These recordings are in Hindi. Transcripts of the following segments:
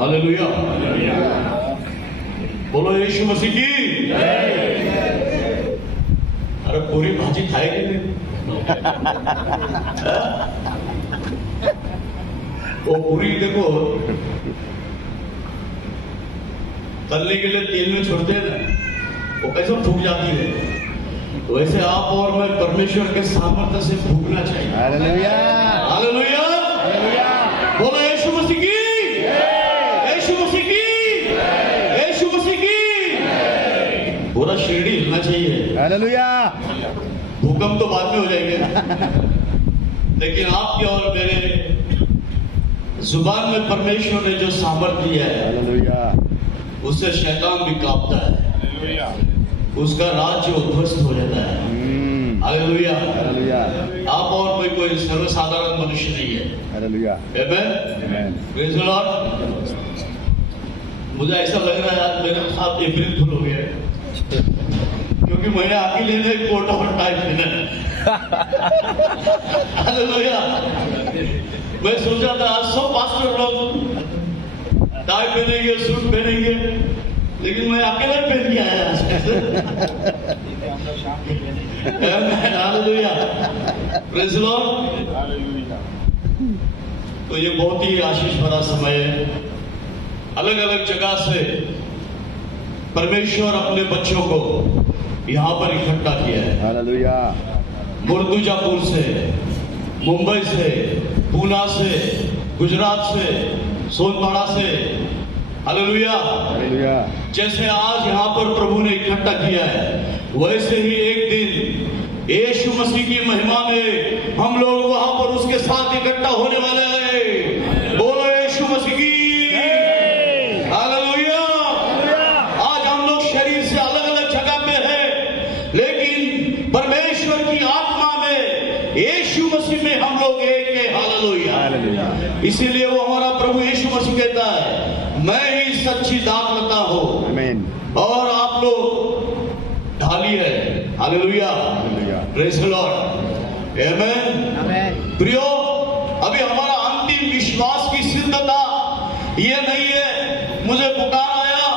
हालेलुया। बोलो यीशु मसीह की। अरे पूरी भाजी खाएगी नहीं? वो पूरी देखो तलने के लिए तेल में छोड़ते हैं ना, वो कैसे फूक जाती है, वैसे आप और मैं परमेश्वर के सामर्थ्य से फूकना चाहिए। Hallelujah, hallelujah, hallelujah. बोलो यीशु मसीह की, यीशु मसीह की, यीशु मसीह की। पूरा शिरडी हिलना चाहिए। हालेलुया। भूकंप तो बाद में हो जाएंगे, लेकिन आपके और मेरे जुबान में परमेश्वर ने जो सामर्थ्य दिया है, हालेलुया, उससे शैतान भी कांपता है, उसका राज्य उद्ध्वस्त हो जाता है। Hallelujah, hallelujah. आप और कोई सर्वसाधारण मनुष्य नहीं है। Hallelujah, amen, praise the Lord. मुझे ऐसा लग रहा है आज मेरे साथ अप्रैल फुल हो गया है, क्योंकि मैंने आगे लेने कोट और टाई पहना है। हालेलुया। मैं सोचा था आज सब पास्टर लोग टाई पहनेंगे, सूट पहनेंगे, लेकिन मैं अकेला पहन के आया आज कैसे। Hallelujah, praise the Lord. तो ये बहुत ही आशीष भरा समय है। अलग अलग जगह से परमेश्वर अपने बच्चों को यहाँ पर इकट्ठा किया है। हालेलुया। मुर्तुजापुर से, मुंबई से, पूना से, गुजरात से, सोनपाड़ा से। Hallelujah, hallelujah. जैसे आज यहाँ पर प्रभु ने इकट्ठा किया है, वैसे ही एक दिन यीशु मसीह की महिमा में हम लोग वहां पर उसके साथ इकट्ठा होने वाले हैं। बोलो यीशु मसीह की। हालेलुया। आज हम लोग शरीर से अलग अलग जगह पे हैं, लेकिन परमेश्वर की आत्मा में यीशु मसीह में हम लोग एक है। हालेलुया। इसीलिए वो हमारा प्रभु यीशु मसीह कहता है, मैं ही सच्ची दाखलता हूं, आमीन, और आप लोग ढाली है। हालेलुया, प्रेज़ द लॉर्ड, आमेन, आमीन। प्रियो, अभी हमारा अंतिम विश्वास की सिद्धता ये नहीं है मुझे बुखार आया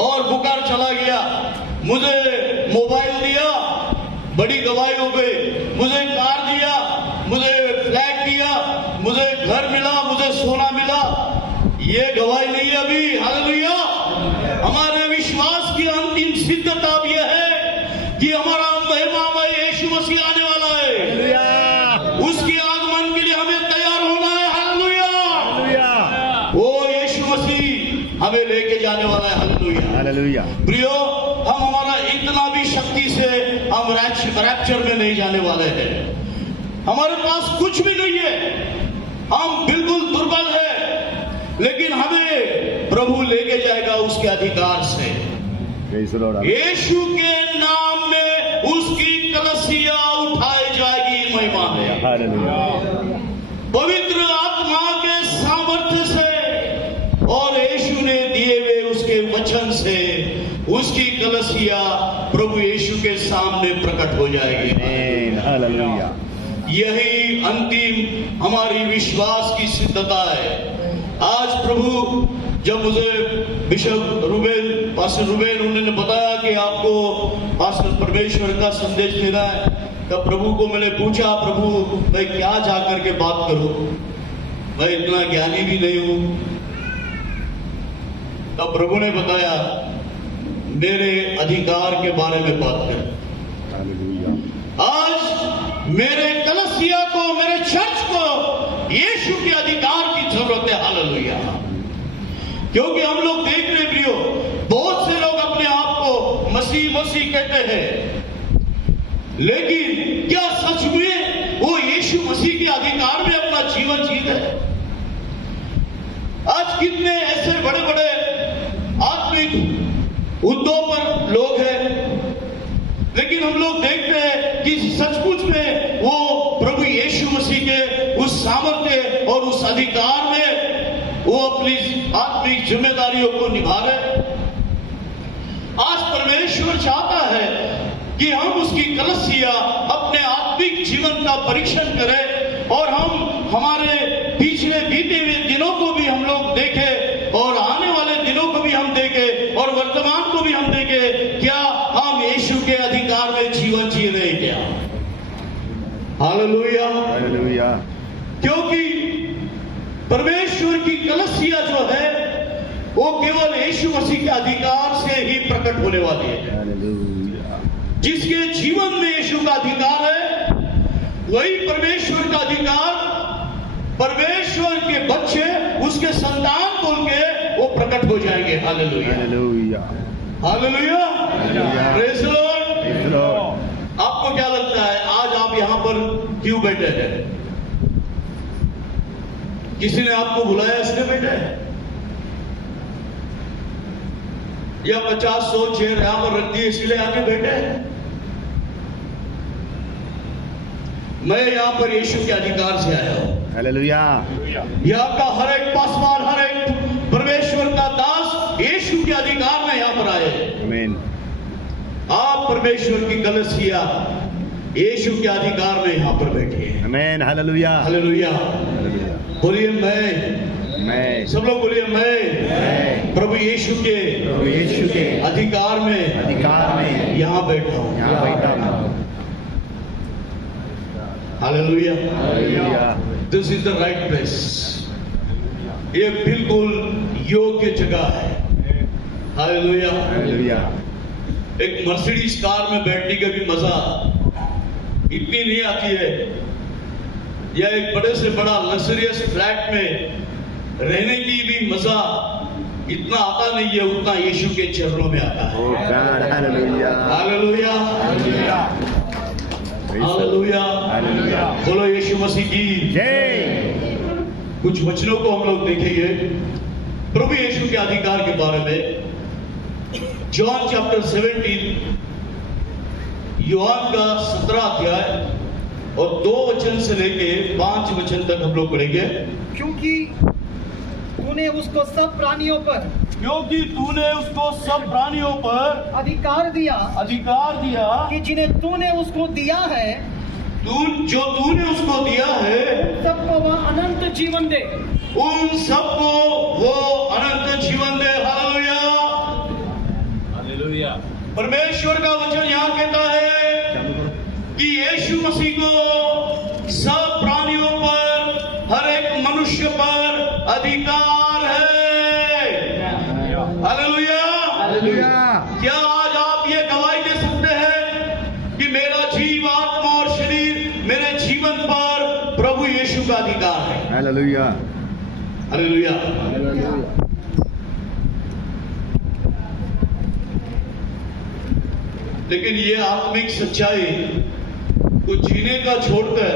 और बुखार चला गया, मुझे मोबाइल दिया, बड़ी गवाही हो गई, मुझे कार दिया, मुझे फ्लैट दिया, मुझे घर मिला, मुझे सोना मिला, ये गवाही नहीं है अभी। हालेलुया। हमारे विश्वास की अंतिम सिद्धता अब यह है कि हमारा महिमामय यीशु मसीह आने वाला है। हालेलुया। उसके आगमन के लिए हमें तैयार होना है। हालेलुया। हालेलुया। वो यीशु मसीह हमें लेके जाने वाला है। हालेलुया। हालेलुया। प्रियो, हम हमारा इतना भी शक्ति से हम रैप्चर में नहीं जाने वाले हैं। हमारे पास कुछ भी नहीं है, हम बिल्कुल दुर्बल है, लेकिन हमें प्रभु लेके जाएगा उसके अधिकार से। यीशु के नाम में उसकी कलसिया उठाई जाएगी महिमा में। हालेलुया। पवित्र आत्मा के सामर्थ्य से और यीशु ने दिए हुए उसके वचन से उसकी कलसिया प्रभु यीशु के सामने प्रकट हो जाएगी। आमीन, हालेलुया। यही अंतिम हमारी विश्वास की सिद्धता है। आज प्रभु जब मुझे बिशप रूबेन, पास्टर रूबेन, उन्होंने बताया कि आपको पास्टर परमेश्वर का संदेश देना है, तब प्रभु को मैंने पूछा, प्रभु मैं क्या जाकर के बात करूं, मैं इतना ज्ञानी भी नहीं हूं। तब प्रभु ने बताया, मेरे अधिकार के बारे में बात कर। हालेलुया। आज मेरे कलसिया को, मेरे चर्च को यीशु के अधिकार की जरूरत है। हालेलुया। क्योंकि हम लोग देख रहे प्रियो, बहुत से लोग अपने आप को मसीह मसीह कहते हैं, लेकिन क्या सच में वो यीशु मसीह के अधिकार में अपना जीवन जीते हैं? आज कितने ऐसे बड़े बड़े आत्मिक उद्योग पर लोग हैं, लेकिन हम लोग देखते हैं कि सचमुच में वो प्रभु यीशु मसीह के उस सामर्थ्य और उस अधिकार में वो अपनी आत्मिक जिम्मेदारियों को निभा रहे। आज परमेश्वर चाहता है कि हम उसकी कलसिया अपने आत्मिक जीवन का परीक्षण करें और हम हमारे पिछले बीते हुए दिनों को भी हम लोग देखें और हालेलुया। हालेलुया। क्योंकि परमेश्वर की कलीसिया जो है वो केवल यीशु मसीह के अधिकार से ही प्रकट होने वाली है। हालेलुया। जिसके जीवन में यीशु का अधिकार है वही परमेश्वर का अधिकार, परमेश्वर के बच्चे उसके संतान बोल के वो प्रकट हो जाएंगे। Hallelujah hallelujah. Hallelujah. Hallelujah. Praise the Lord. Praise the Lord. आपको क्या लगता है आज आप यहां पर क्यों बैठे हैं? किसी ने आपको बुलाया इसलिए बैठे हैं? या 50-100 चेयर यहां पर रख दी इसलिए आके बैठे हैं? मैं यहां पर यीशु के अधिकार से आया हूं। हालेलुया। ये आपका हर एक पासवान, हर एक परमेश्वर का दास यीशु के अधिकार में यहां पर आए। आमीन। आप परमेश्वर की कलीसिया यीशु के अधिकार में यहां पर बैठे हैं। आमीन। हालेलुया। हालेलुया। हालेलुया। बोलिए मैं, सब लोग बोलिए मैं प्रभु यीशु के प्रभु यीशु के अधिकार में यहां बैठा हूं। यहाँ बैठा हूँ। Hallelujah. Hallelujah. This is the right place. ये बिल्कुल योग्य जगह है। हालेलुया। हालेलुया। एक मर्सिडीज कार में बैठने का भी मजा इतनी नहीं आती है, या एक बड़े से बड़ा लग्जरियस फ्लैट में रहने की भी मजा इतना आता नहीं है उतना यीशु के चरणों में आता है। Oh God, hallelujah. Hallelujah. Hallelujah. Hallelujah. बोलो यीशु मसीह की जय। कुछ वचनों को हम लोग देखेंगे प्रभु यीशु के अधिकार के बारे में। जॉन चैप्टर 17, यूहन्ना का 17 अध्याय और 2 वचन से लेके 5 वचन तक हम लोग पढ़ेंगे। क्योंकि तूने उसको सब प्राणियों पर अधिकार दिया कि जिन्हें तूने उसको दिया है तूने उसको दिया है सबको वह अनंत जीवन दे। उन सबको वो अनंत जीवन दे। हालेलुया। हालेलुया। परमेश्वर का वचन यहाँ कहता है कि यीशु मसीह को सब प्राणियों पर, हर एक मनुष्य पर अधिकार है। हालेलुया। हालेलुया। क्या आज आप ये गवाही दे सकते हैं कि मेरा जीव, आत्मा और शरीर, मेरे जीवन पर प्रभु यीशु का अधिकार है? हालेलुया। हालेलुया। लेकिन ये आत्मिक सच्चाई को जीने का छोड़कर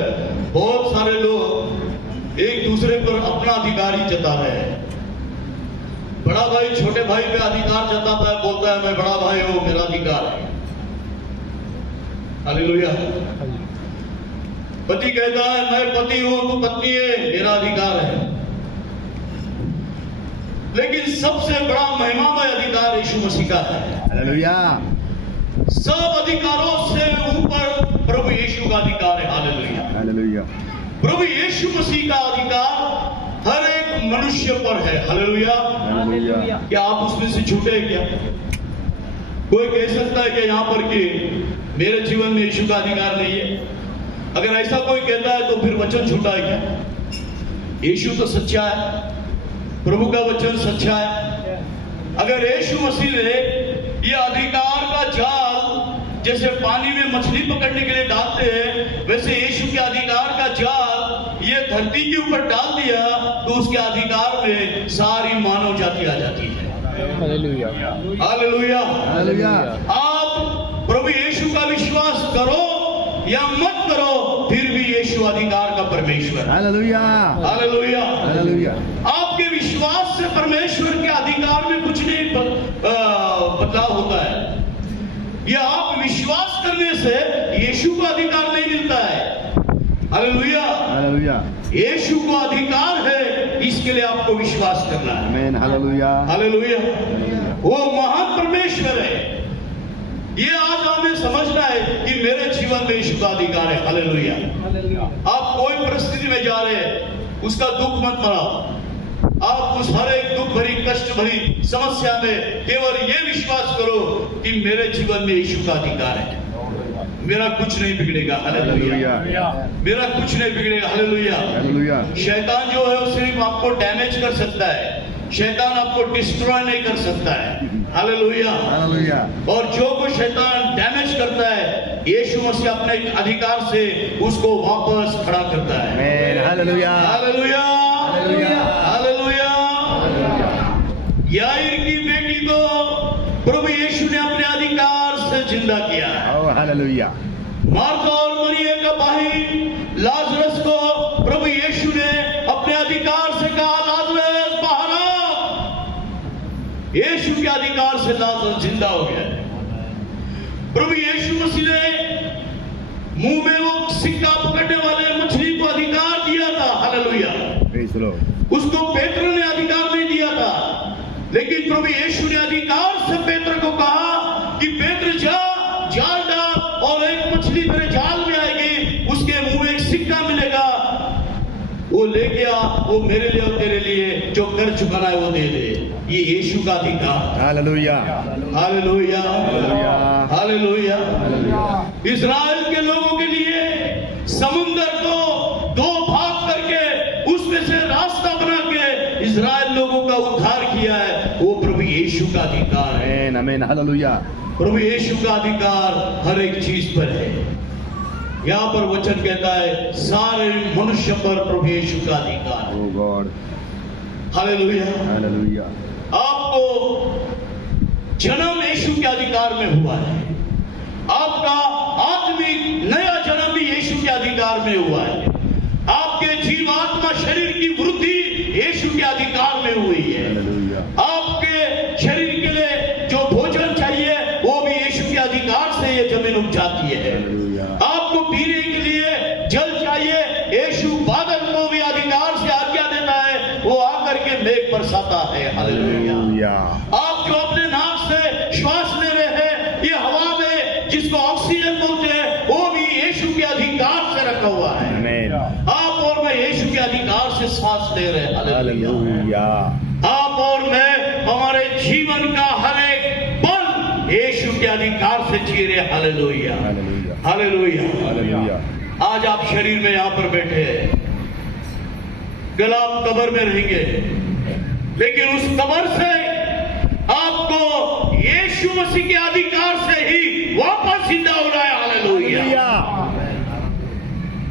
बहुत सारे लोग एक दूसरे पर अपना अधिकार ही जता रहे हैं। बड़ा भाई छोटे भाई पे अधिकार जताता है, बोलता है मैं बड़ा भाई हूं, मेरा अधिकार है। हालेलुया। पति कहता है मैं पति हूं, तू पत्नी है, मेरा अधिकार है। लेकिन सबसे बड़ा महिमामय अधिकार यीशु मसीह का है। हालेलुया। सब अधिकारों से ऊपर प्रभु यीशु का अधिकार है। हालेलुया। हालेलुया। प्रभु यीशु मसीह का अधिकार हर एक मनुष्य पर है। हालेलुया। हालेलुया। क्या आप उसमें से छूटे हैं क्या? कोई कह सकता है कि यहाँ पर कि मेरे जीवन में यीशु का अधिकार नहीं है? अगर ऐसा कोई कहता है तो फिर वचन झूठा है क्या? यीशु तो सच्चा है, प्रभु का वचन सच्चा है। अगर यीशु मसीह ने ये अधिकार का जाल जैसे पानी में मछली पकड़ने के लिए डालते हैं, वैसे यीशु के अधिकार का जाल ये धरती के ऊपर डाल दिया तो उसके अधिकार में सारी मानव जाति आ जाती है। हालेलुया। हालेलुया। हालेलुया। आप प्रभु यीशु का विश्वास करो या मत करो, फिर भी यीशु अधिकार का परमेश्वर है। हालेलुया। हालेलुया। हालेलुया। आपके विश्वास से परमेश्वर के अधिकार में कुछ नहीं बदलाव होता है। या आप विश्वास करने से यीशु को अधिकार नहीं मिलता है। हालेलुया। हालेलुया। यीशु को अधिकार है, इसके लिए आपको विश्वास करना है। आमीन। हालेलुया। हालेलुया। वो महान परमेश्वर है। ये आज हमें समझना है कि मेरे जीवन में यीशु का अधिकार है। हालेलुया। आप कोई परिस्थिति में जा रहे हैं, उसका दुख मत मनाओ। आप उस हर एक दुख भरी, कष्ट भरी समस्या में केवल ये विश्वास करो कि मेरे जीवन में यीशु का अधिकार है। मेरा कुछ नहीं बिगड़ेगा। हालेलुया। मेरा कुछ नहीं बिगड़ेगा। हालेलुया। हालेलुया। शैतान जो है वो सिर्फ आपको डैमेज कर सकता है, शैतान आपको डिस्ट्रॉय नहीं कर सकता है। हालेलुया। हालेलुया। और जो कोई शैतान डैमेज करता है, यीशु मसीह अपने अधिकार से उसको वापस खड़ा करता है। आमीन। हालेलुया। हालेलुया। हालेलुया। हालेलुया। याईर की बेटी को प्रभु यीशु ने अपने अधिकार से जिंदा किया है। ओ हालेलुया। मार्था और मरियम का भाई लाजरस को प्रभु यीशु ने अपने अधिकार से कहा, लाजरस बाहर आ। यीशु के अधिकार से लाजरस जिंदा हो गया। प्रभु यीशु मसीह ने मुंह में वो सिक्का पकड़ने वाले मछली को अधिकार दिया था। हालेलुया। Praise the Lord. उसको पेत्र ने अधिकार नहीं दिया था, लेकिन प्रभु यीशु ने अधिकार से पेत्र को कहा कि पेत्र जा, जाल डाल और एक मछली मेरे जाल में आएगी, उसके मुंह में एक सिक्का मिलेगा, वो लेके आ, वो मेरे लिए और तेरे लिए जो कर चुकाना है वो दे दे। ये यीशु का अधिकार। Hallelujah. Hallelujah. Hallelujah. Hallelujah. Hallelujah. Israel के लोगों के लिए समुंदर को दो भाग करके उसमें से रास्ता बना के इस्राएल लोगों का उद्धार किया है, वो प्रभु यीशु का अधिकार है। आमीन। आमीन। हालेलुया। प्रभु यीशु का अधिकार हर एक चीज पर है। यहाँ पर वचन कहता है सारे मनुष्य पर प्रभु यीशु का अधिकार है। ओ गॉड। हालेलुया। हालेलुया। आपको जन्म यीशु के अधिकार में हुआ है। आपका आत्मिक नया जन्म भी यीशु के अधिकार में हुआ है। आपके जीवात्मा शरीर की वृद्धि यीशु के अधिकार में हुई है। हालेलुया। आपके शरीर के लिए जो भोजन चाहिए वो भी यीशु के अधिकार से ये जमीन उपजाती है। हालेलुया। आपको पीने के लिए जल चाहिए, यीशु बादल को भी अधिकार से आज्ञा देता है, वो आकर के मेघ बरसाता है। हालेलुया। आप जो अपने नाक से श्वास ले रहे हैं, ये हवा में जिसको ऑक्सीजन बोलते हैं, वो भी यीशु के अधिकार से रखा हुआ है। आमीन। आप और मैं यीशु के अधिकार से सांस ले रहे हैं। हालेलुया। हालेलुया। आप और मैं हमारे जीवन का हर एक पल यीशु के अधिकार से जी रहे। हालेलुया। हालेलुया। हालेलुया। हालेलुया। आज आप शरीर में यहाँ पर बैठे हैं, कल आप कब्र में रहेंगे, लेकिन उस कब्र से आपको यीशु मसीह के अधिकार से ही वापस जिंदा हो रहा है। हालेलुया।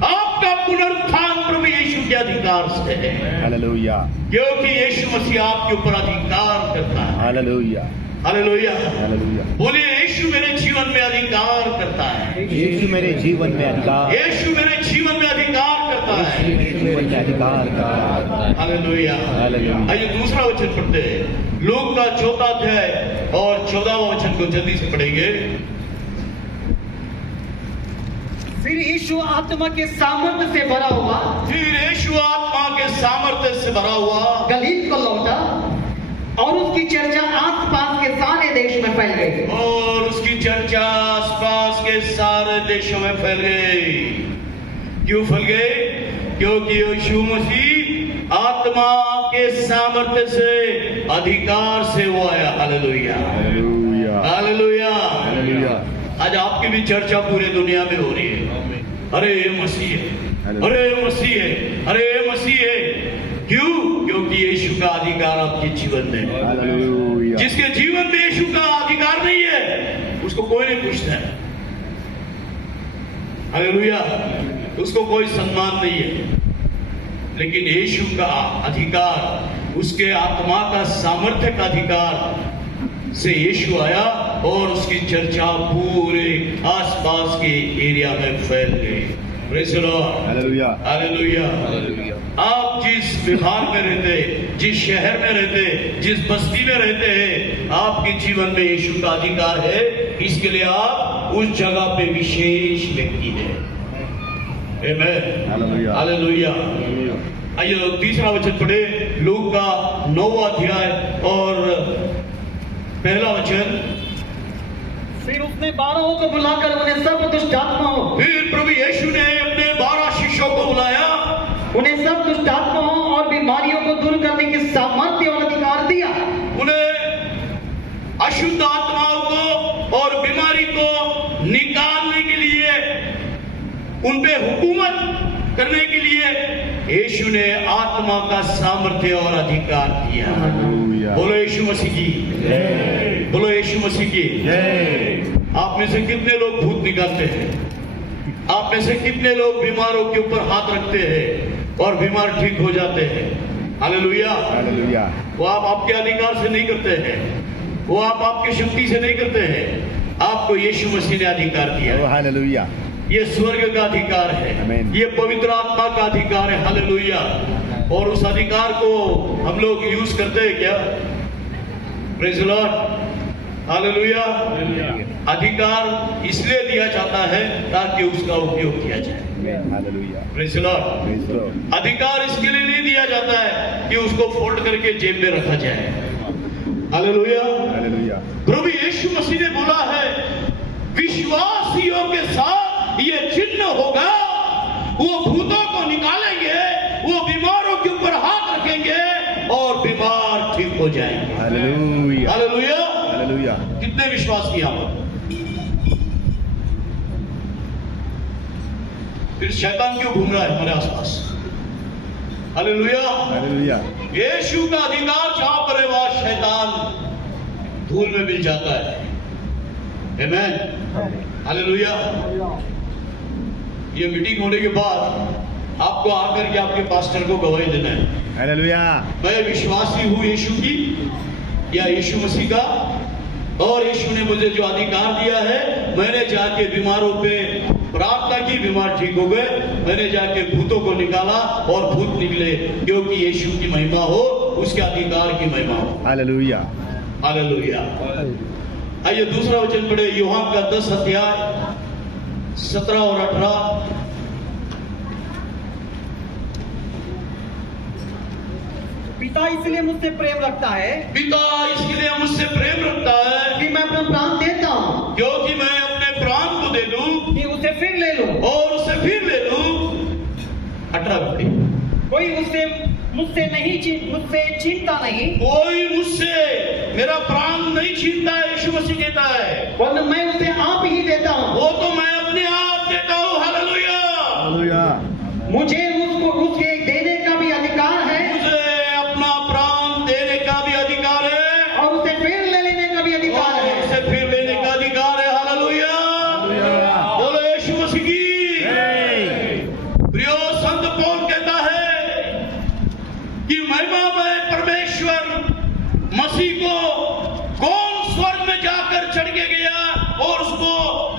आपका पुनरुत्थान प्रभु यीशु के अधिकार से है, हालेलुया। क्योंकि यीशु मसीह आपके ऊपर अधिकार करता है। हालेलुया। हालेलुया। हालेलुया। बोलिए यीशु मेरे जीवन में अधिकार करता है। यीशु मेरे जीवन में अधिकार। यीशु मेरे जीवन में अधिकार करता है। मेरे जीवन में अधिकार का। हालेलुया। हालेलुया। आइए दूसरा वचन पढ़ते हैं, लूका का 4वां अध्याय और 14वां वचन को जल्दी से पढ़ेंगे। फिर यीशु आत्मा के सामर्थ्य से भरा हुआ फिर यीशु आत्मा के सामर्थ्य से भरा हुआ गलील को लौटा और उसकी चर्चा आसपास के सारे देश में फैल गई। और उसकी चर्चा आसपास के सारे देशों में फैल गई। क्यों फैल गए? क्योंकि यीशु मसीह आत्मा के सामर्थ्य से अधिकार से वो आया। हालेलुया। हालेलुया। हालेलुया। हालेलुया। आज आपकी भी चर्चा पूरे दुनिया में हो रही है, अरे ये मसीह है, अरे ये मसीह है, अरे ये मसीह है। क्यों? क्योंकि यीशु का अधिकार आपके जीवन में है। हालेलुया। जिसके जीवन में यीशु का अधिकार नहीं है उसको कोई नहीं पूछता है। हालेलुया। उसको कोई सम्मान नहीं है, लेकिन यीशु का अधिकार, उसके आत्मा का सामर्थ्य का अधिकार से यीशु आया और उसकी चर्चा पूरे आसपास के एरिया में फैल गई। Praise the Lord. Hallelujah. Hallelujah. आप जिस विभाग में रहते, जिस शहर में रहते, जिस बस्ती में रहते हैं, आपके जीवन में यीशु का अधिकार है। इसके लिए आप उस जगह पे विशेष व्यक्ति है। आमीन। हालेलुया। हालेलुया। आइए तीसरा वचन पढ़े, लूका का 9वां अध्याय और पहला वचन। फिर उसने 12 को बुलाकर उन्हें सब दुष्ट आत्माओं फिर प्रभु यीशु ने अपने 12 शिष्यों को बुलाया, उन्हें सब दुष्ट आत्माओं और बीमारियों को दूर करने की सामर्थ्य और अधिकार दिया। उन्हें अशुद्ध आत्माओं को और बीमारी को निकालने के लिए उन पे हुकूमत करने के लिए यीशु ने आत्मा का सामर्थ्य और अधिकार दिया। हालेलुया। बोलो यीशु मसीह की, बोलो यीशु मसीह की। आप में से कितने लोग भूत निकालते हैं? आप में से कितने लोग बीमारों के ऊपर हाथ रखते हैं और बीमार ठीक हो जाते हैं? हालेलुया। हालेलुया। वो आप आपके अधिकार से नहीं करते हैं, वो आप आपकी शक्ति से नहीं करते हैं, आपको यीशु मसीह ने अधिकार दिया ओ है। हालेलुया। ये स्वर्ग का अधिकार है, आमीन। ये पवित्र आत्मा का अधिकार है। हालेलुया। और उस अधिकार को हम लोग यूज करते हैं क्या? Praise the Lord. हालेलुया। अधिकार इसलिए दिया जाता है ताकि उसका उपयोग किया जाए। Hallelujah. Praise the Lord. Praise the Lord. अधिकार इसके लिए नहीं दिया जाता है कि उसको फोल्ड करके जेब में रखा जाए। हालेलुया। हालेलुया। प्रभु यीशु मसीह ने बोला है, विश्वासियों के साथ ये चिन्ह होगा, वो भूतों को निकालेंगे, वो बीमारों के ऊपर हाथ रखेंगे और बीमार ठीक हो जाएंगे। हालेलुया। हालेलुया। हालेलुया। कितने विश्वास किया हम? फिर शैतान क्यों घूम रहा है हमारे आसपास? हालेलुया। हालेलुया। यीशु का अधिकार जहां पर है वहां शैतान धूल में मिल जाता है। आमीन। हालेलुया। ये मीटिंग होने के बाद आपको आकर के आपके पास्टर को गवाही देना है, हालेलुया। मैं विश्वासी हूं यीशु की या यीशु मसीह का, और यीशु ने मुझे जो अधिकार दिया है, मैंने जाके बीमारों पे प्रार्थना की, बीमार ठीक हो गए। मैंने जाके भूतों को निकाला और भूत निकले, क्योंकि यीशु की महिमा हो, उसके अधिकार की महिमा हो। हालेलुया। हालेलुया। आइए दूसरा वचन पढ़े, यूहन्ना का 10 अध्याय 17 और 18। पिता इसलिए मुझसे प्रेम रखता है पिता इसलिए मुझसे प्रेम रखता है कि मैं अपना प्राण देता हूँ, क्योंकि मैं अपने प्राण को दे दूं कि उसे फिर ले लूं। और उसे फिर ले लूं। 18 कोई मुझसे छीनता नहीं, कोई मुझसे मेरा प्राण नहीं छीनता है, यीशु मसीह कहता है, वरन मैं उसे आप ही देता हूँ। वो तो मैं अपने आप देता हूँ। हालेलुया। हालेलुया। मुझे उसको उसके देने का भी अधिकार है मुझे अपना प्राण देने का भी अधिकार है और उसे फिर ले लेने का भी अधिकार और है। उसे फिर लेने का अधिकार है। हालेलुया। बोलो यीशु मसीह की। प्रियो संत पौल कहता है कि महिमामय परमेश्वर मसीह को कौन स्वर्ग में जाकर चढ़ के गया और उसको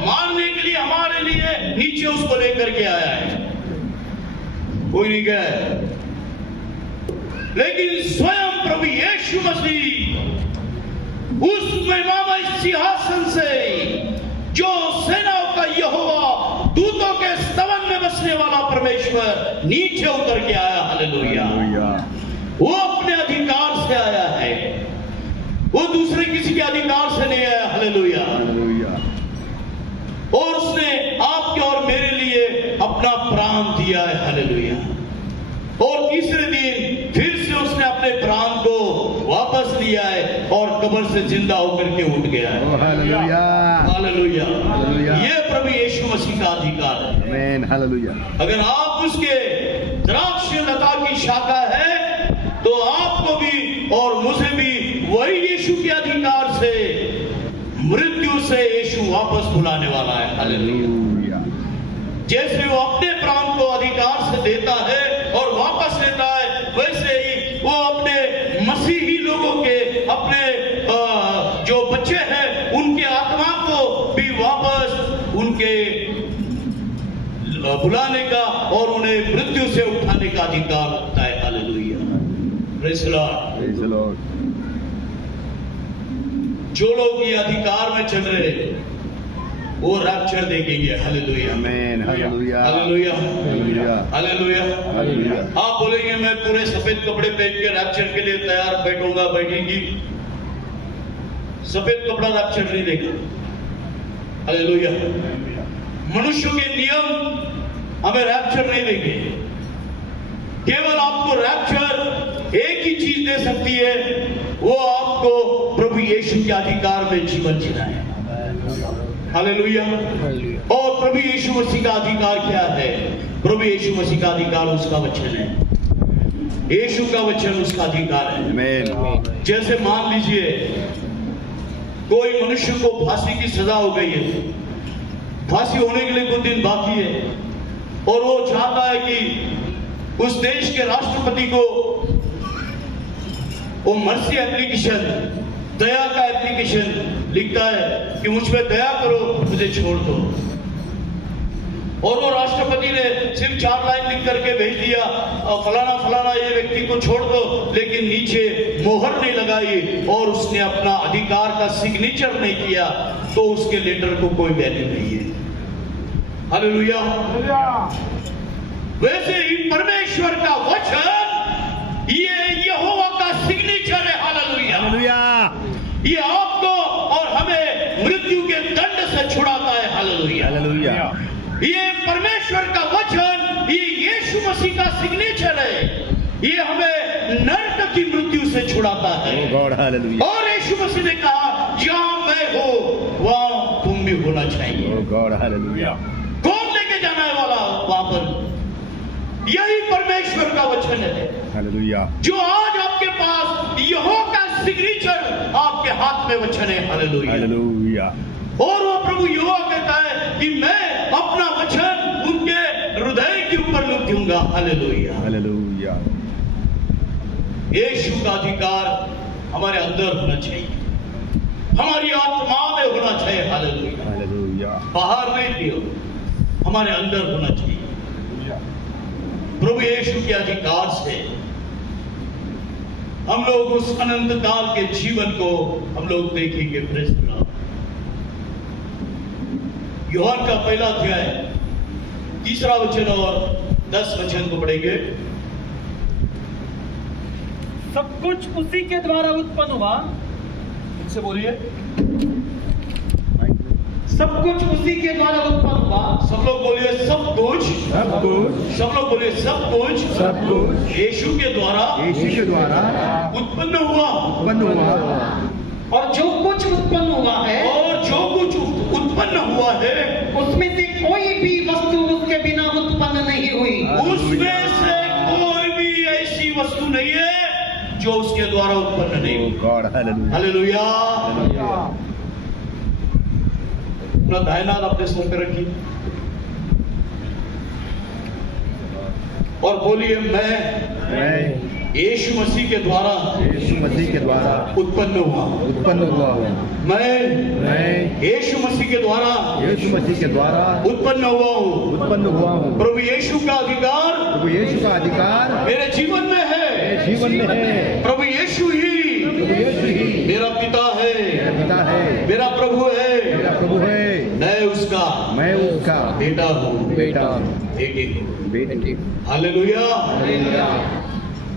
मारने के लिए हमारे लिए नीचे उसको लेकर के आया है? कोई नहीं गया है, लेकिन स्वयं प्रभु यीशु मसीह उस महिमामय सिंहासन से, जो सेनाओं का यहोवा, दूतों के स्तवन में बसने वाला परमेश्वर, नीचे उतर के आया। हालेलुया। वो अपने अधिकार से आया है, वो दूसरे किसी के अधिकार से नहीं आया। हालेलुया। और उसने आपके और मेरे लिए अपना प्राण दिया है। हालेलुया। और तीसरे दिन फिर से उसने अपने प्राण को वापस लिया है और कब्र से जिंदा होकर के उठ गया है। हालेलुया। हालेलुया। हालेलुया। ये प्रभु यीशु मसीह का अधिकार है। आमीन। हालेलुया। अगर आप उसके द्राक्ष लता की शाखा है, तो आपको भी और मुझे भी वही यीशु के अधिकार से, मृत्यु से यीशु वापस बुलाने वाला है। हालेलुया। जैसे वो अपने प्राण को अधिकार से देता है और वापस लेता है, वैसे ही वो अपने मसीही लोगों के, अपने जो बच्चे हैं, उनके आत्मा को भी वापस उनके बुलाने का और उन्हें मृत्यु से उठाने का अधिकार होता है। Hallelujah. Praise the Lord. Praise the Lord. जो लोग ये अधिकार में चल रहे हैं, वो रैप्चर देखेंगे। हालेलुया। आमीन। Hallelujah. Hallelujah. Hallelujah. Hallelujah. Hallelujah. आप बोलेंगे मैं पूरे सफेद कपड़े पहन के रैप्चर के लिए तैयार बैठूंगा, बैठेंगी। सफेद कपड़ा रैप्चर नहीं देगा। हालेलुया। मनुष्यों के नियम हमें रैप्चर नहीं देंगे। केवल आपको रैप्चर एक ही चीज दे सकती है, वो आपको प्रभु यीशु के अधिकार में जीवन जीना है। हालेलुया। और प्रभु यीशु मसीह का अधिकार क्या है? प्रभु यीशु मसीह का अधिकार उसका वचन है, यीशु का वचन उसका अधिकार है। आमीन। जैसे मान लीजिए कोई मनुष्य को फांसी की सजा हो गई है, फांसी होने के लिए कुछ दिन बाकी है, और वो चाहता है कि उस देश के राष्ट्रपति को वो मर्सी एप्लीकेशन, दया का एप्लीकेशन लिखता है कि मुझ पे दया करो, मुझे छोड़ दो। और वो राष्ट्रपति ने सिर्फ 4 लाइन लिख करके भेज दिया, फलाना फलाना ये व्यक्ति को छोड़ दो, लेकिन नीचे मोहर नहीं लगाई और उसने अपना अधिकार का सिग्नेचर नहीं किया, तो उसके लेटर को कोई वैल्यू नहीं है। हालेलुया। वैसे ही परमेश्वर का वचन ये यहोवा का सिग्नेचर है। हालेलुया। हालेलुया। ये आपको और हमें मृत्यु के दंड से छुड़ाता है। हालेलुया। हालेलुया। ये परमेश्वर का वचन, ये यीशु मसीह का सिग्नेचर है, ये हमें नरक की मृत्यु से छुड़ाता है। Oh God, hallelujah. और यीशु मसीह ने कहा जहां मैं हूं वहां तुम भी होना चाहिए। Oh God, hallelujah. कौन लेके जाना है वाला वहां पर? यही परमेश्वर का वचन है हालेलुया। जो आज आपके पास यहोवा का सिग्नेचर आपके हाथ में वचन है। हालेलुया। हालेलुया। और वो प्रभु यहोवा कहता है कि मैं अपना वचन उनके हृदय के ऊपर लिख दूंगा। हालेलुया। हालेलुया। यीशु का अधिकार हमारे अंदर होना चाहिए, हमारी आत्मा में होना चाहिए। हालेलुया। हालेलुया। बाहर नहीं लियो, हमारे अंदर होना चाहिए। प्रभु यीशु के अधिकार से हम लोग उस अनंत काल के जीवन को हम लोग देखेंगे। Praise the Lord. यूहन्ना का पहला अध्याय 3 वचन और 10 वचन को पढ़ेंगे। सब कुछ उसी के द्वारा उत्पन्न हुआ। इनसे बोलिए। सब कुछ उसी के द्वारा उत्पन्न हुआ। सब लोग बोलिए सब कुछ। सब कुछ। सब लोग बोलिए सब कुछ। सब कुछ यीशु के द्वारा यीशु के द्वारा उत्पन्न हुआ। उत्पन्न हुआ। और जो कुछ उत्पन्न हुआ है, और जो कुछ उत्पन्न हुआ है, उसमें से कोई भी वस्तु उसके बिना उत्पन्न नहीं हुई। उसमें से कोई भी ऐसी वस्तु नहीं है जो उसके द्वारा उत्पन्न नहीं Oh हुई। God, hallelujah. हालेलुया। हालेलुया। अपना दाहिना हाथ अपने सर पे रखिए और बोलिए मैं यीशु मसीह के द्वारा यीशु मसीह के द्वारा उत्पन्न हुआ। उत्पन्न हुआ हूँ। मैं यीशु मसीह के द्वारा यीशु मसीह के द्वारा उत्पन्न हुआ हूँ। उत्पन्न हुआ हूँ। प्रभु यीशु का अधिकार प्रभु यीशु का अधिकार मेरे जीवन में है। मेरे जीवन में है। प्रभु यीशु ही प्रभु यीशु ही मेरा पिता है, मेरा पिता है, मेरा प्रभु है, मेरा प्रभु है। मैं उसका बेटा हूँ, बेटा बेटी हूँ। बेटी। हालेलुया। हालेलुया।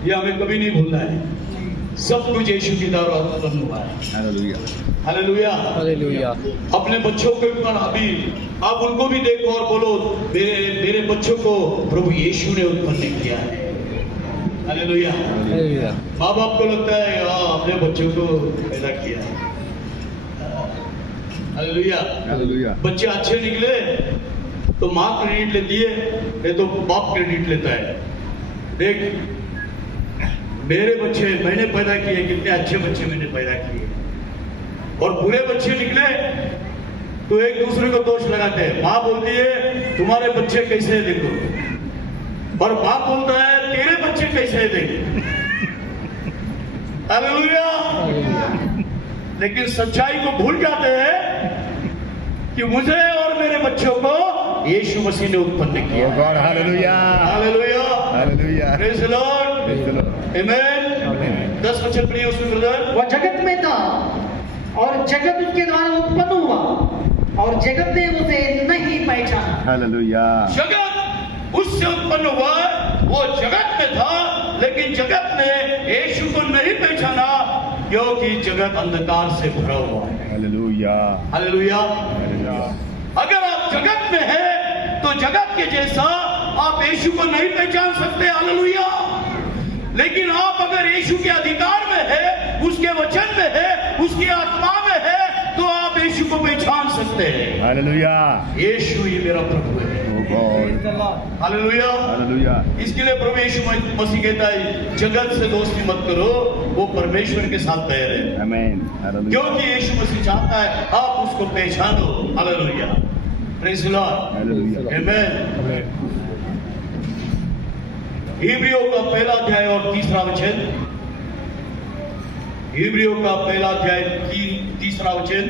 ये हमें कभी नहीं भूलना है। सब कुछ यीशु के द्वारा उत्पन्न हुआ है। हालेलुया। हालेलुया। हालेलुया। अपने बच्चों के ऊपर अभी आप उनको भी देखो और बोलो मेरे बच्चों को प्रभु यीशु ने उत्पन्न किया है। हालेलुया। हालेलुया। माँ बाप को लगता है अपने बच्चों को पैदा किया है। हालेलुया। हालेलुया। बच्चे अच्छे निकले तो माँ क्रेडिट लेती है, नहीं तो बाप क्रेडिट लेता है। देख मेरे बच्चे मैंने पैदा किए, कितने अच्छे बच्चे मैंने पैदा किए। और बुरे बच्चे निकले तो एक दूसरे को दोष लगाते हैं। माँ बोलती है तुम्हारे बच्चे कैसे है देखो, और बाप बोलता है तेरे बच्चे कैसे है देखो। हालेलुया। लेकिन सच्चाई को भूल जाते हैं कि मुझे और मेरे बच्चों को यीशु मसीह ने उत्पन्न किया। Oh God, hallelujah. Hallelujah. Hallelujah. Praise the Lord. Praise the Lord. आमेन। 10 वचन पढ़िए उसमें ब्रदर। वह जगत में था और जगत उसके द्वारा उत्पन्न हुआ और जगत ने उसे नहीं पहचाना। हालेलुया। जगत उससे उत्पन्न हुआ, वो जगत में था लेकिन जगत ने यीशु को नहीं पहचाना क्योंकि जगत अंधकार से भरा हुआ है। हालेलुया। हालेलुया। हालेलुया। अगर आप जगत में हैं तो जगत के जैसा आप यीशु को नहीं पहचान सकते। हालेलुया। लेकिन आप अगर यीशु के अधिकार में है, उसके वचन में है, उसकी आत्मा में है, तो आप यीशु को पहचान सकते समझते हैं हालेलुया यीशु ही मेरा प्रभु है। ओ गॉड हालेलुया। हालेलुया इसके लिए प्रभु यीशु मसीह कहता है जगत से दोस्ती मत करो, वो परमेश्वर के साथ तैर है, आमीन हालेलुया क्योंकि यीशु मसीह चाहता है आप उसको पहचानो। Hallelujah praise the Lord hallelujah आमीन। इब्रियों का पहला अध्याय और तीसरा वचन, इब्रियों का पहला अध्याय तीसरा वचन।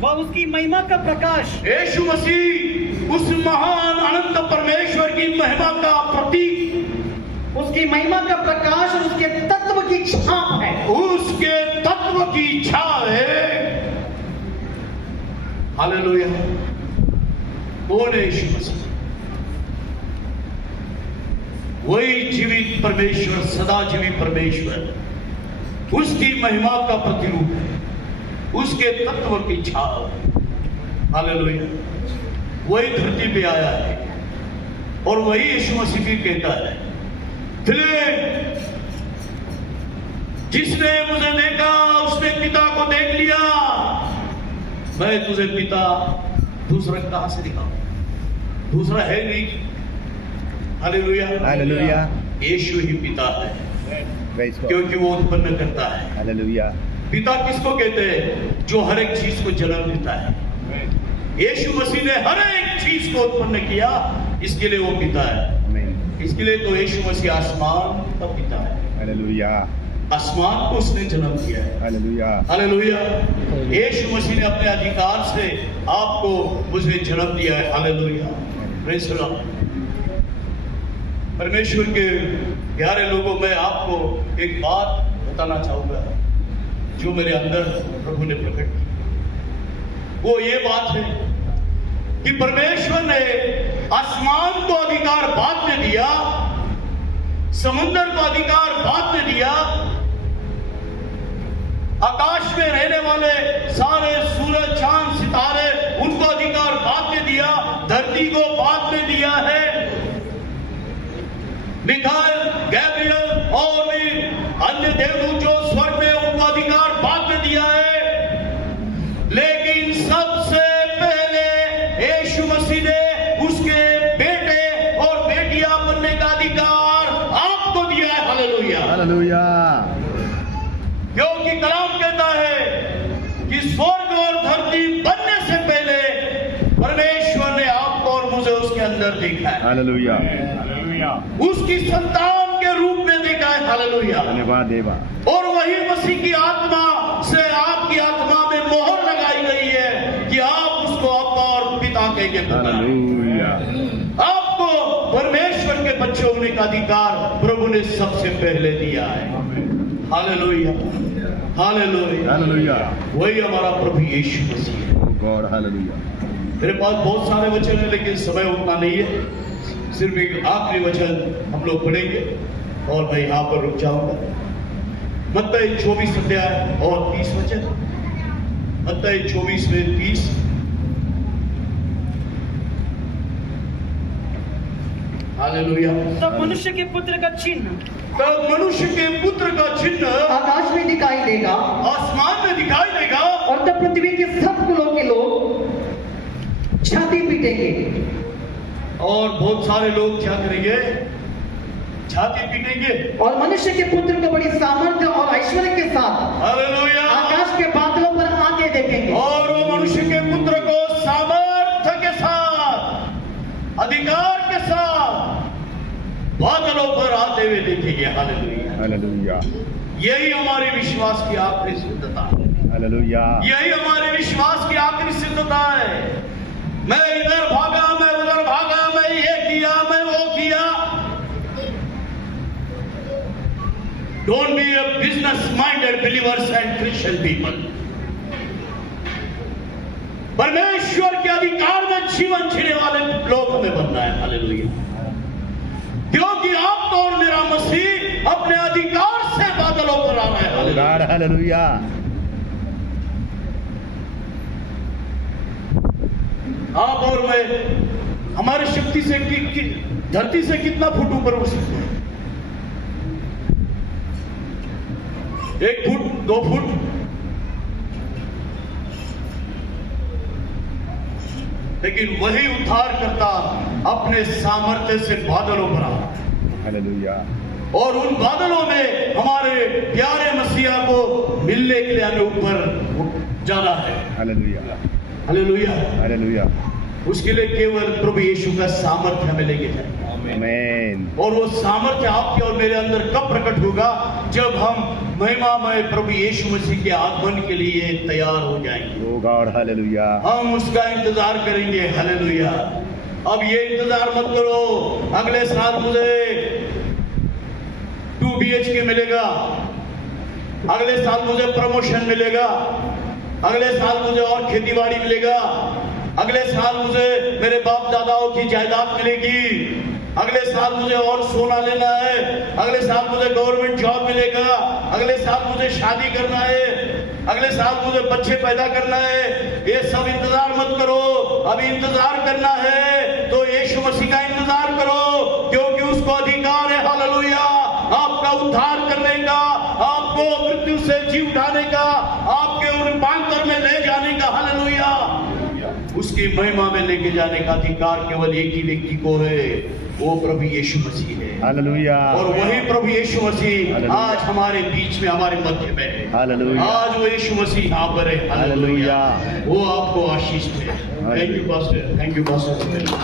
वह उसकी महिमा का प्रकाश, यीशु मसीह उस महान अनंत परमेश्वर की महिमा का प्रतीक, उसकी महिमा का प्रकाश और उसके तत्व की छाप है। उसके तत्व की छाप है। हालेलुया। कौन है यीशु मसीह? वही जीवित परमेश्वर, सदा जीवित परमेश्वर, उसकी महिमा का प्रतिरूप है, उसके तत्व की छाप। हालेलुया। वही धरती पे आया है और वही यीशु मसीह भी कहता है फिलिप, जिसने मुझे देखा उसने पिता को देख लिया। मैं तुझे पिता दूसरा कहां से दिखाऊं? दूसरा है नहीं। हालेलुया हालेलुया यीशु ही पिता है, प्रेज गॉड क्योंकि वो उत्पन्न करता है। हालेलुया पिता किसको कहते हैं? जो हर एक चीज को जन्म देता है। यीशु मसीह ने हर एक चीज को उत्पन्न किया, इसके लिए वो पिता है। आमीन इसके लिए तो यीशु मसीह आसमान का पिता है। हालेलुया आसमान को उसने जन्म किया है। Hallelujah hallelujah. यीशु मसीह ने अपने अधिकार से आपको मुझे जन्म दिया है। Hallelujah praise the Lord. परमेश्वर के प्यारे लोगों, मैं आपको एक बात बताना चाहूंगा जो मेरे अंदर प्रभु ने प्रकट की। वो ये बात है कि परमेश्वर ने आसमान को अधिकार बाद में दिया, समुद्र को अधिकार बाद में दिया, आकाश में रहने वाले सारे सूरज चांद सितारे उनको अधिकार बाद में दिया, धरती को बाद में दिया है। मिखाइल, गैब्रियल और भी अन्य देवदूत जो स्वर्ग में, उनको अधिकार बाद में दिया है। लेकिन सबसे पहले यीशु मसीह ने उसके बेटे और बेटियां बनने का अधिकार आपको दिया है। हालेलुया हालेलुया क्योंकि कलाम कहता है कि स्वर्ग और धरती बनने से पहले परमेश्वर ने आपको और मुझे उसके अंदर देखा है, हालेलुया उसकी संतान के रूप में देखा है। हालेलुया। धन्यवाद देवा और वही मसीह की आत्मा से आपकी आत्मा में मोहर लगाई गई है कि आप उसको आपका और पिता कह के पुकारें। हालेलुया आपको परमेश्वर के बच्चे होने का अधिकार प्रभु ने सबसे पहले दिया है। हालेलुया हालेलुया हालेलुया वही हमारा प्रभु यीशु मसीह है। ओ गॉड हालेलुया मेरे पास बहुत सारे वचन है लेकिन समय उतना नहीं है, सिर्फ एक आखिरी वचन हम लोग पढ़ेंगे और मैं यहां पर रुक जाऊंगा। मत्ती 24 अध्याय और 30 वचन। मत्ती 24 में 30। हालेलुया। तब मनुष्य के पुत्र का चिन्ह तब मनुष्य के पुत्र का चिन्ह आकाश में दिखाई देगा आसमान में दिखाई देगा और तब पृथ्वी के सब कुलों के लोग छाती पीटेंगे। और बहुत सारे लोग क्या करेंगे? छाती पीटेंगे। और मनुष्य के पुत्र को बड़ी सामर्थ्य और ऐश्वर्य के साथ हालेलुया। आकाश के बादलों पर आते देखेंगे। और वो मनुष्य के पुत्र को सामर्थ्य के साथ, अधिकार के साथ बादलों पर आते हुए देखेंगे। हालेलुया हालेलुया यही हमारे विश्वास की आखिरी सिद्धता है। हालेलुया यही हमारे विश्वास की आखिरी सिद्धता है। मैं इधर भागा, मैं उधर भागा, मैं ये किया, मैं वो किया। Don't be a business minded believers and Christian people. परमेश्वर के अधिकार में जीवन जीने वाले लोग हमें बनना है। हालेलुया क्योंकि आपका और मेरा मसीह अपने अधिकार से बादलों पर आ रहा है। हालेलुया गॉड हालेलुया आप और मैं हमारी शक्ति से धरती से कितना फुट ऊपर उठ सकते हैं? 1 फुट, 2 फुट। लेकिन वही उद्धार करता अपने सामर्थ्य से बादलों पर आया हालेलुया और उन बादलों में हमारे प्यारे मसीहा को मिलने के लिए हमें ऊपर जाना है। Hallelujah hallelujah. हालेलुया उसके लिए केवल प्रभु यीशु का सामर्थ्य हमें लेके जाए आमीन और वो सामर्थ्य आपके और मेरे अंदर कब प्रकट होगा? जब हम महिमामय प्रभु यीशु मसीह के आगमन के लिए तैयार हो जाएंगे। ओ गॉड हालेलुया हम उसका इंतजार करेंगे। हालेलुया। अब ये इंतजार मत करो अगले साल मुझे 2 BHK मिलेगा, अगले साल मुझे प्रमोशन मिलेगा, अगले साल मुझे और खेतीबाड़ी मिलेगा, अगले साल मुझे मेरे बाप दादाओं की जायदाद मिलेगी, अगले साल मुझे और सोना लेना है, अगले साल मुझे गवर्नमेंट जॉब मिलेगा, अगले साल मुझे शादी करना है, अगले साल मुझे बच्चे पैदा करना है। ये सब इंतजार मत करो। अभी इंतजार करना है तो यीशु मसीह का इंतजार करो, क्योंकि उसको अधिकार है हालेलुया आपका उद्धार करने का, आपको मृत्यु से जी उठाने का, आपके रूपांतर में ले जाने का। हालेलुया। उसकी महिमा में लेके जाने का अधिकार केवल एक ही व्यक्ति को है, वो प्रभु यीशु मसीह है। हालेलुया और वही प्रभु यीशु मसीह हालेलुया। आज हमारे बीच में हमारे मध्य में है। हालेलुया आज वो यीशु मसीह यहाँ पर है। हालेलुया। वो आपको आशीष दे। Thank you pastor. Thank you pastor.